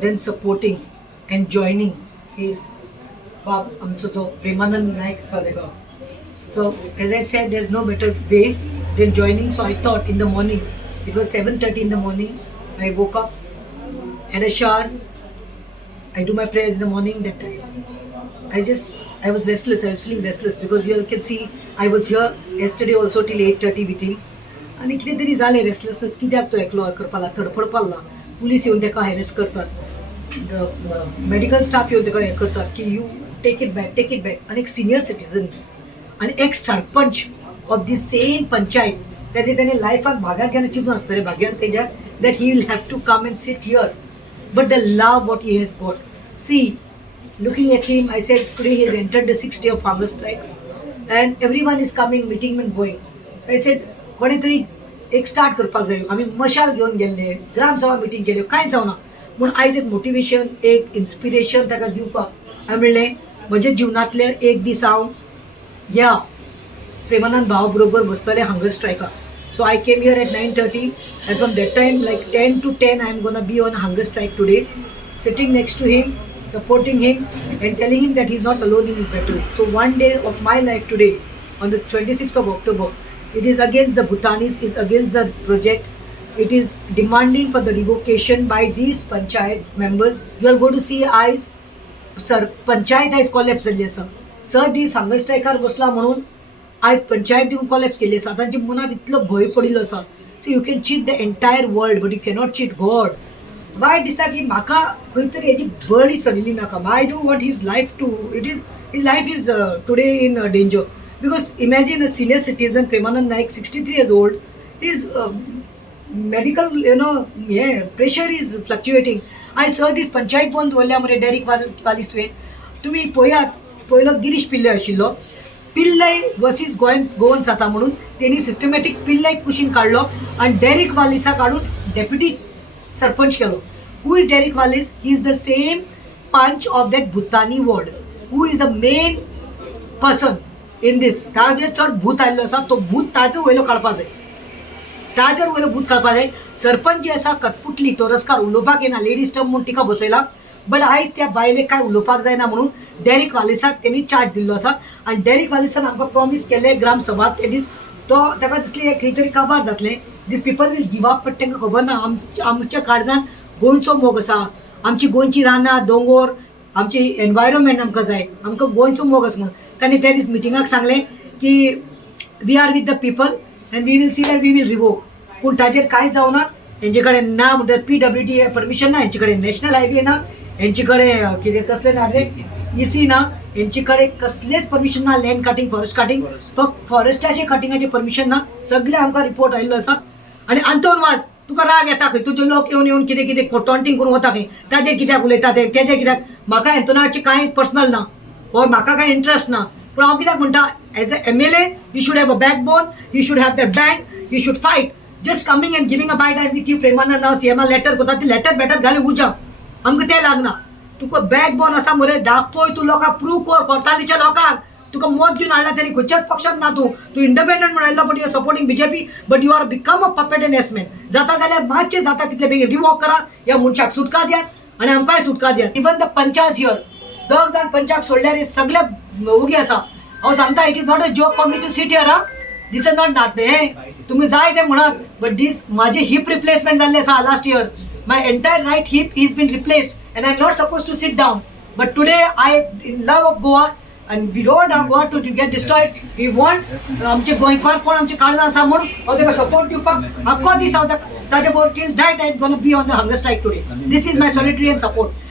then supporting and joining is so Premanand Naik Salega. So as I've said, there's no better way than joining. So I thought in the morning, it was 7:30 in the morning. I woke up, had a shower. I do my prayers in the morning. That time, I was restless. I was feeling restless because you can see I was here yesterday also till 8:30 with him. आणि कितें तरी जालें restlessness कित्याक तो एकलो करपाक लागला तडफड पावला पुलीस येवन ताका हॅरेस करतात मेडिकल स्टाफ येवन ताका हें करतात की यू टेक इट बॅक आनी एक सिनियर सिटीजन आनी एक sarpanch of the same panchayat त्याचे त्याने लायफाक भाग्यात घेवन चिंतून आसतलें भाग्यात तेज्या that he will have to come and sit here but the love what he has got see looking at him I said today he has entered the 6th day of hunger strike and everyone is coming meeting and going so I said कोणी तरी एक start करपाक जाय आमी मशाल घेवन गेल्ले ग्रामसभा meeting केल्यो कांय जावना पूण आयज एक मोटिवेशन एक इन्स्पिरेशन ताका दिवपाक हांवें म्हणलें म्हज्या जिवनांतले एक दीस हांव ह्या प्रेमानंद भाव बरोबर बसतलें हंगर स्ट्रायकाक so I came here at 9:30 and from that time like 10 to 10 I am gonna be on hunger strike today sitting next to him supporting him and telling him that he is not alone in his battle so one day of my life today on the 26th of October it is against the Bhutanis, it's against the project. It is demanding for the revocation by these panchayat members. You are going to see eyes, sir, panchayat has collapsed झाली आसा. Sir, these hunger striker बसला म्हणून आज पंचायत येऊन collapse केली आसा. तांच्या मनात इतलो भय पडिल्लो आसा. So you can cheat the entire world, but you cannot cheat God. Why दिसता की म्हाका खंय तरी हेजी बळी चलिल्ली नाका. I don't want his life to. His life is today in danger. Because imagine a senior citizen, Premanand Naik, 63 years old, his medical, pressure is fluctuating. I saw this panchayat bond वल्ल्या मरे Derek Wallace way. तुम्ही पयलो गिरीश पिल्ले आशिल्लो. Pillai versus Goan जाता म्हणून त्यांनी systematic पिल्लयक कुशीन काडलो आणि डेरिक वालिसा काडून डेप्युटी सरपंच केलो. Who is Derek Wallace? He is the same punch of that Bhutani ward. Who is the main person? In these ताजेर चड भूत आयिल्लो आसा तो भूत ताजो वयलो काडपा जाय ताजेर वयलो भूत काडपा जाय सरपंच जी आसा कटपुटली तोरस्कार उलोवपाक येना लेडीज टर्म म्हणून तिका बसयला बट आयज त्या बायलेक काय उलोवपाक जायना म्हणून डेरिक वालिसाक तेणी चार्ज दिल्लो आसा आनी डेरिक वालिसान आमकां प्रॉमीस केले ग्रामसभा ते दीस तो ताका दिसलें खंय तरी काबार जातलें these people will give up but तांकां खबर ना आमच्या काळजान गोंयचो मोग आसा आमची गोंयची रानां दोंगर आमची एनवायरमेंट आमकां जाय आमकां गोंयचो मोग आसा म्हणून ताणें त्या दीस मिटिंगाक सांगलें की we are with the people and we will see that we will revoke पूण ताजेर कांयच जावना हेंचे कडेन ना म्हणटात PWD परमिशन ना हेंचे कडेन नॅशनल हायवे ना हेंचे कडेन कितें कसलें ना EC ना हेंचे कडेन कसलेंच परमिशन ना लँड कटींग फॉरेस्ट कटींग फक्त फॉरेस्टाचे कटिंगाचे परमिशन ना सगळे आमकां रिपोर्ट आयिल्लो आसा आनी आंतरवास तुका राग येता खंय तुजे लोक येवन कितें कितें टॉन्टिंग करून वता खंय ताजेर कित्याक उलयता तेजेर कित्याक म्हाका हेतूनाचें कांय पर्सनल ना और म्हाका काय इंटरेस्ट ना पूण हांव कित्याक म्हणटा as a MLA you should have a backbone you should have that bank you should fight just coming and giving a bite I with you Premanand हांव CMा लेटर करता ती लेटर बेटर घाली उजा आमकां तें लागना तुका बॅकबोन आसा मरे दाखय तूं लोकांक प्रूव कर कोर्टालीच्या लोकांक तुका मत दिवन हाडला तरी खंयच्याच पक्षांत ना तूं इंडिपेंडंट म्हणून आयिल्लो but you are supporting BJP but you are become a puppet and yes man जाता जाल्यार मातशें जाता तितले बेगीन रिवॉक करा ह्या मनशाक सुटका दियात आनी आमकांय सुटका दियात इवन द पंचायत हियर 10 जाण पंचाक सोडल्यार हे सगळे ओगी आसा हांव सांगता it is not a joke for me to sit here this is not नाटणे तुम्ही जाय ते म्हणत बट दिस माझे हिप रिप्लेसमेंट जाल्ले आसा last year my entire right hip is been replaced and I am not suppose to sit down but today I in love of Goa and we don't want Goa to get destroyed. We want आमचे गोंयकार कोण आमचे काळजां आसा म्हणून हांव ताका support दिवपाक आख्खो दीस हांव ताजे बरोबर till that I am gonna be on the hunger strike today this is my solitary and support